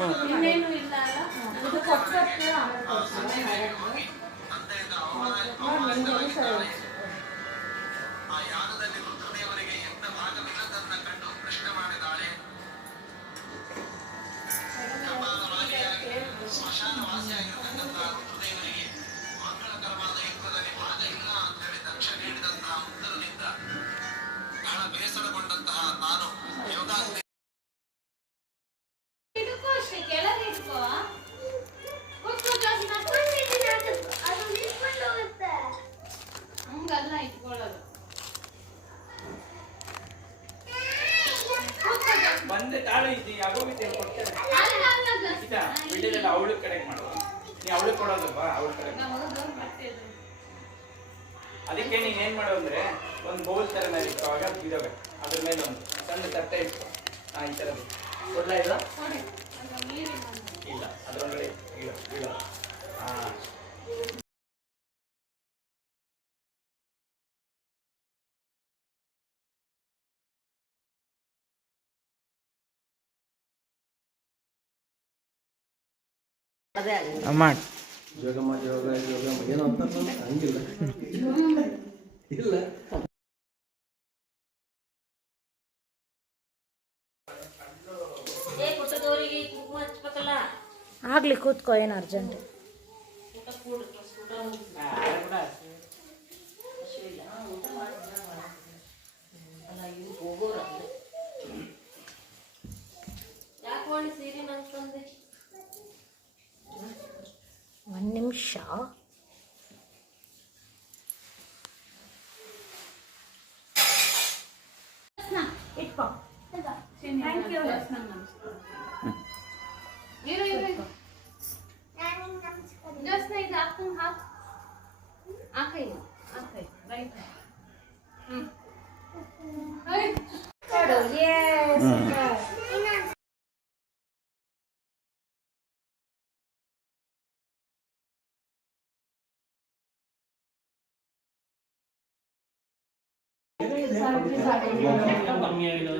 ಇನ್ನೇನು ಇಲ್ಲ ಅಲ್ಲ. ಇದು ಕೊಟ್ಟು ಆಮೇಲೆ ಸರಿ. ಹಂಗಲ್ಲ ಇಟ್ಕೊಳ್ಳೋದು. ಬಂದೆ ತಾಳು ಇದ್ದಿ ಆಗೋಗಿದ್ದೆ ಕೊಡ್ತೇನೆ. ಅವಳು ಕಡೆಗೆ ಮಾಡುವ, ನೀ ಅವಳು ಕೊಡೋದಲ್ವಾ, ಅವಳ ಕಡೆ. ಅದಕ್ಕೆ ನೀನ್ ಏನ್ ಮಾಡೋ ಅಂದ್ರೆ ಒಂದು ಬೌಲ್ ತರ ಮೇಲೆ ಇಟ್ಟಾಗ ಇದಾವೆ, ಅದ್ರ ಮೇಲೆ ಒಂದು ಸಣ್ಣ ತಟ್ಟೆ ಇಟ್ಟು ಈ ತರದ್ದು ಕೊಡ್ಲಾ ಇಲ್ಲ ಇಲ್ಲ ಅದ್ರೊಳಗಡೆ ಇಲ್ಲ. ಅಮ್ಮ ಯೋಗ ಏನೋ ಅಂತ ಹಂಗಿಲ್ಲ ಇಲ್ಲ. ಆಗ್ಲಿ ಕೂತ್ಕೋ, ಏನು ಅರ್ಜೆಂಟ್. ಒಂದು ನಿಮಿಷ. ಇಟ್ಕೋ. Thank you. ಜಸ್ಟ್ ಇದು ಹಾಕು ಹಾಕೈ ರೈಟ್. ಕಮ್ಮಿ ಆಗಿಲ್ಲ.